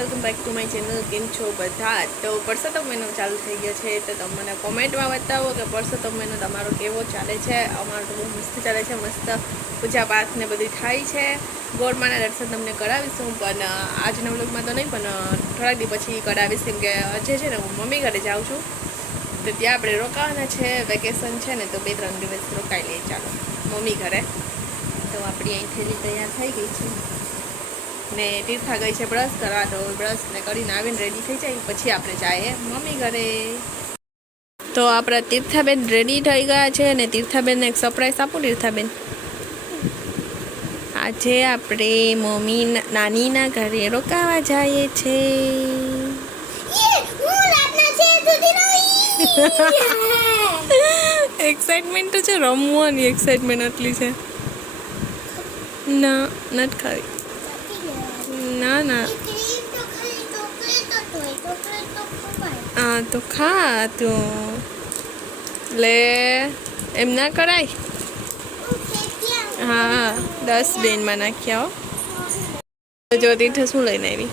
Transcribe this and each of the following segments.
Welcome back to my channel. કેમ છો બધા? તો પરસોત્તમ મહિનો ચાલુ થઈ ગયો છે, તો તમે મને કોમેન્ટમાં બતાવો કે પરસોત્તમ મહિનો તમારો કેવો ચાલે છે। અમારો તો બહુ મસ્ત ચાલે છે, મસ્ત પૂજા પાઠ ને બધી થાય છે। ગોળમાના દર્શન તમને કરાવીશું, પણ આજના વ્લોગમાં તો નહીં, પણ થોડાક દી પછી કરાવીશ, કેમ કે આજે છે ને હું મમ્મી ઘરે જાઉં છું, તો ત્યાં આપણે રોકાવાના છે। વેકેશન છે ને, તો 2-3 દિવસ રોકાઈ લઈએ ચાલો મમ્મી ઘરે। તો આપણી અહીં થેલી તૈયાર થઈ ગઈ છે ને તીર્થા ગઈ છે બ્રશ કરવા, તો બ્રશ ને કરીને આવીને રેડી થઈ જાય પછી આપણે જઈએ મમ્મી ઘરે। તો આપણા તીર્થાબેન રેડી થઈ ગયા છે ને તીર્થાબેનને એક સરપ્રાઈઝ આપું। તીર્થાબેન, આજે આપણે મમ્મી નાનીના ઘરે રોકાવા જઈએ છીએ। એક્સાઇટમેન્ટ તો છે, રમવાની એક્સાઇટમેન્ટ આટલી છે। ના નથી ખાવી, ના ના હા તો ખા તું, લે એમ ના કરાય। હા ડસ્ટબિનમાં નાખ્યા હો। જો તીર્થ શું લઈને આવી?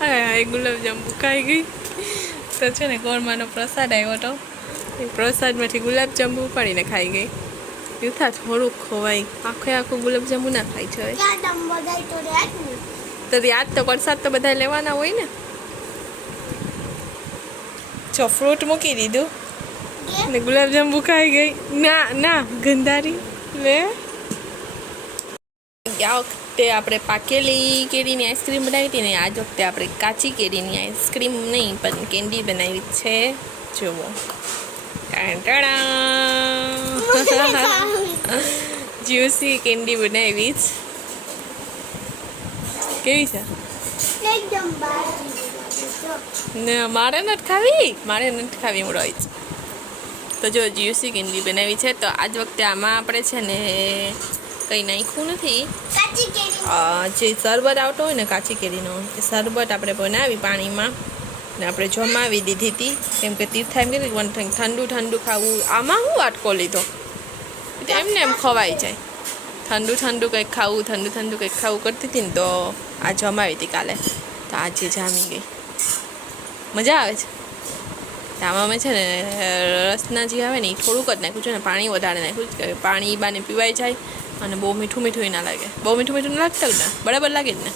હા એ ગુલાબજાંબુ ખાઈ ગઈ, તો છે ને ગોળમાનો પ્રસાદ આવ્યો હતો, એ પ્રસાદમાંથી ગુલાબજાંબુ ઉપાડીને ખાઈ ગઈ। તીર્થા થોડુંક ખવાય, આખું ગુલાબજાંબુ ના ખાય છે। તો યાદ તો પ્રસાદ તો બધા લેવાના હોય ને। જો ફ્રૂટ મૂકી દીધું ને ગુલાબજાંબુ ખાઈ ગઈ। ના ના ગંધારી લે। આ વખતે આપણે પાકેલી કેરીની આઈસ્ક્રીમ બનાવી હતી ને, આજ વખતે આપણે કાચી કેરીની આઈસ્ક્રીમ નહીં પણ કેન્ડી બનાવી છે। જુઓ જ્યુસી કેન્ડી બનાવી છે। કેવી છે? ને મારે નથી ખાવી હું રોઈશ। તો જો જ્યુસી કેન્ડી બનાવી છે, તો આજ વખતે આમાં આપણે છે ને કંઈ નાખ્યું નથી। જે શરબત આવતો હોય ને કાચી કેરીનો, એ શરબત આપણે બનાવી પાણીમાં ને આપણે જમાવી દીધી હતી, કેમ કે તીર્થા એમ કીધું ઠંડુ ઠંડુ ખાવું। આમાં શું વાટકો લીધો? એમને એમ ખવાઈ જાય, ઠંડુ ઠંડુ કંઈક ખાવું કરતી હતી ને, તો આ જમાવી હતી કાલે, તો આજે જામી ગઈ। મજા આવે છે। આમાં મેં છે ને રસના જે આવે ને એ થોડુંક જ નાખ્યું છે ને, પાણી વધારે નાખ્યું છે, પાણી બાને પીવાઈ જાય અને બહુ મીઠું ના લાગે। બહુ મીઠું ના લાગતું ને, બરાબર લાગે જ ને।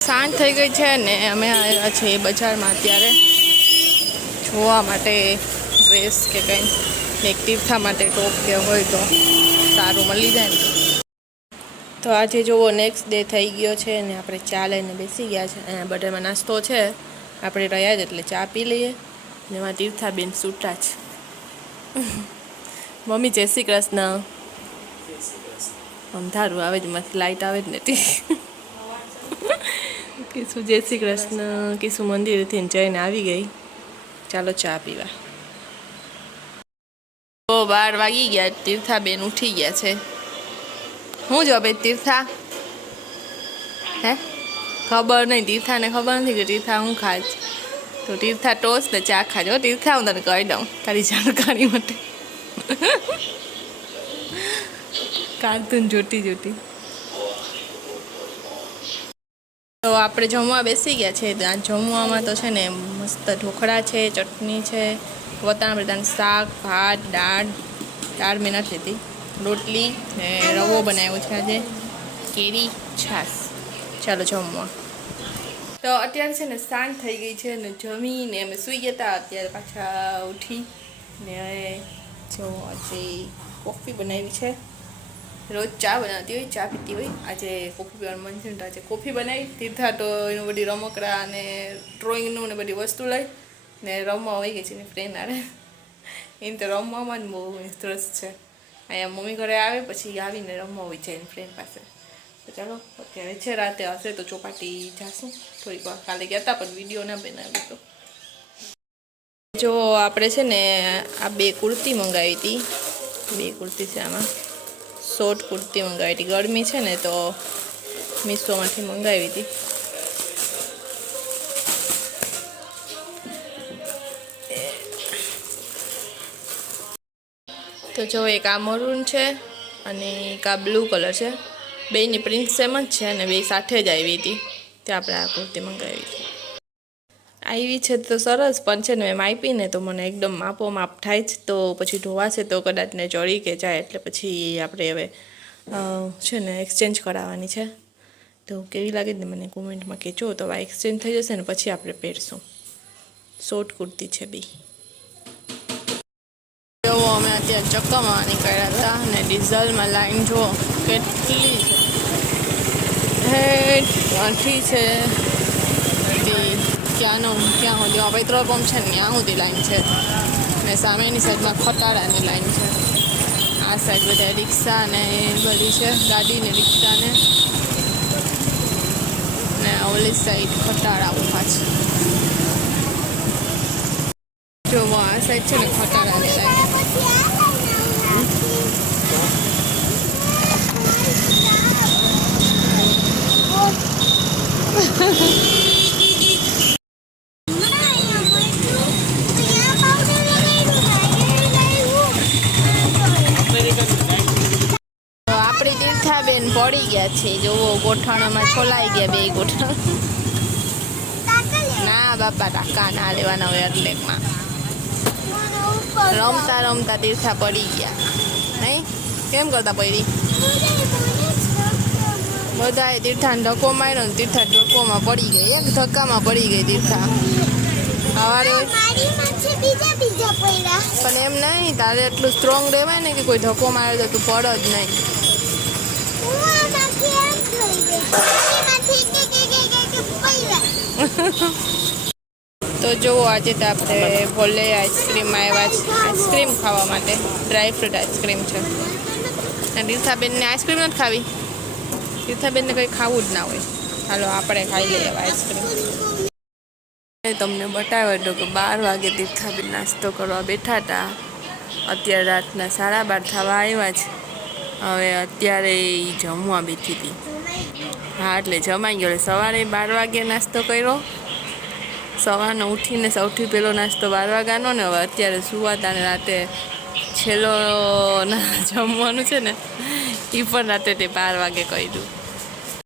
સાંજ થઈ ગઈ છે ને અમે આવ્યા છીએ બજારમાં અત્યારે જોવા માટે ડ્રેસ કે કંઈ, એક તીર્થા માટે ટોપ કે હોય તો સારું મળી જાય ને। તો આજે જોવો નેક્સ્ટ ડે થઈ ગયો છે ને આપણે ચા લઈને બેસી ગયા છે। અહીંયા બધામાં નાસ્તો છે, આપણે રહ્યા જ એટલે ચા પી લઈએ ને એમાં તીર્થાબેન સૂટા છે। મમ્મી જય શ્રી કૃષ્ણ। અંધારું આવે જ, માંથી લાઇટ આવે જ નથી। કીશું જય શ્રી કૃષ્ણ, કીશું મંદિરેથી જઈને આવી ગઈ। ચાલો ચા પીવા। તો 12 વાગી ગયા, તીર્થાબેન ઉઠી ગયા છે। હું જો બે તીર્થા હે ખબર નહીં, તીર્થાને ખબર નથી કે તીર્થા હું ખાજ, તો તીર્થા ટોસ ને ચા ખાજો। તીર્થા હું તને કહી દઉં તારી જાણકારી માટે, કાર્ટૂન જોતી। તો આપણે જમવા બેસી ગયા છે। આ જમવામાં તો છે ને મસ્ત ઢોકળા છે, ચટણી છે, વટાણા બટાનું શાક, ભાત, દાળ મેં નથી લીધી, રોટલી ને રવો બનાવ્યો છે આજે, કેરી, છાશ। ચાલો જમવા। તો અત્યારે છે ને સાંજ થઈ ગઈ છે ને જમીને અમે સૂઈ ગયા હતા, અત્યારે પાછા ઉઠી ને જો આજે કોફી બનાવી છે। રોજ ચા બનાવતી હોય, ચા પીતી હોય, આજે કોફી પીવાનું મન છે ને, આજે કોફી બનાવી। તીર્થા તો એનું બધી રમકડા અને ડ્રોઈંગનું ને બધી વસ્તુ લઈ ને રમવા આવી ગઈ છે એની ફ્રેન્ડ આરે। એને તો રમવામાં જ બહુ ઇન્ટરેસ્ટ છે। અહીંયા મમ્મી ઘરે આવે પછી આવીને રમવા હોય છે એની ફ્રેન્ડ પાસે। તો ચાલો અત્યારે છે, રાતે હશે તો ચોપાટી જાશું થોડીક વાર। કાલે ગયા હતા પણ વિડીયો ના બનાવ્યો તો। જો આપણે છે ને આ 2 કુર્તી મંગાવી હતી, 2 કુર્તી છે, આમાં શોર્ટ કુર્તી મંગાવી હતી, ગરમી છે ને તો મીશોમાંથી મંગાવી હતી। તો જો એક આ મરૂન છે અને એક આ બ્લુ કલર છે. બેયની પ્રિન્ટ સેમ જ છે અને બે સાથે જ આવી હતી તે આપણે આ કુર્તી મંગાવી હતી. આવી છે તો સરસ, પણ છે ને એમ આપીને તો મને એકદમ માપોમાપ થાય જ, તો પછી ધોવાશે તો કદાચ ને ચડી કે જાય, એટલે પછી આપણે હવે છે ને એક્સચેન્જ કરાવવાની છે. તો કેવી લાગે ને મને કોમેન્ટમાં કહેજો. તો આ એક્સચેન્જ થઈ જશે ને પછી આપણે પહેરશું. શોર્ટ કુર્તી છે બી. જો અમે અત્યારે ચક્કામાં નીકળ્યા હતા અને ડીઝલમાં લાઈન જુઓ કેટલી છે. ત્યાંથી છે ક્યાં સુધી પેટ્રોલ પંપ છે ને ત્યાં સુધી લાઈન છે, ને સામેની સાઈડમાં ખટારાની લાઈન છે. આ સાઈડ બધા રિક્ષા ને બધી છે, ગાડી ને રિક્ષા ને ઓલી સાઈડ ખટારા ઊભા છે. જો આ સાઈડ છે ને ખટારાની લાઈન. આપણી તીર્થાબેન પડી ગયા છે, જોવો ગોઠણમાં છોલાઈ ગયા બે ગોઠણ. ના બાપા ટાકા ના લેવાના હોય અટલેકમાં. રમતા રમતા તીર્થા પડી ગયા નહીં? કેમ કરતા પડી? બધાએ તીર્થાને ધક્કો માર્યો ને તીર્થા ધક્કોમાં પડી ગઈ, એક ધક્કામાં પડી ગઈ તીર્થા. સવારે પણ એમ નહીં, તારે એટલું સ્ટ્રોંગ રહેવાય ને કે કોઈ ધક્કો મારે તો તું પડ જ નહીં. તો જુઓ આજે તો આપણે ભોલે આઈસ્ક્રીમમાં આવ્યા છે, આઈસ્ક્રીમ ખાવા માટે. ડ્રાયફ્રૂટ આઈસ્ક્રીમ છે. અને તીર્થાબેનને આઈસ્ક્રીમ નથી ખાવી, તીર્થાબેનને કંઈ ખાવું જ ના હોય. હાલો આપણે ખાઈ લઈએ આઈસ્ક્રીમ. તમને બતાવ્યો હતો કે 12 વાગે તીર્થાબેન નાસ્તો કરવા બેઠા હતા. અત્યારે રાતના 12:30 થવા આવ્યા છે. હવે અત્યારે જમવા બેઠી હતી. હા એટલે જમાઈ ગયો. સવારે 12 વાગે નાસ્તો કર્યો. સવારનો ઉઠીને સૌથી પહેલો નાસ્તો 12 વાગ્યાનો ને હવે અત્યારે સુવાતા ને રાતે છેલ્લો જમવાનું છે ને એ પણ રાતે તે 12 વાગે કર્યું.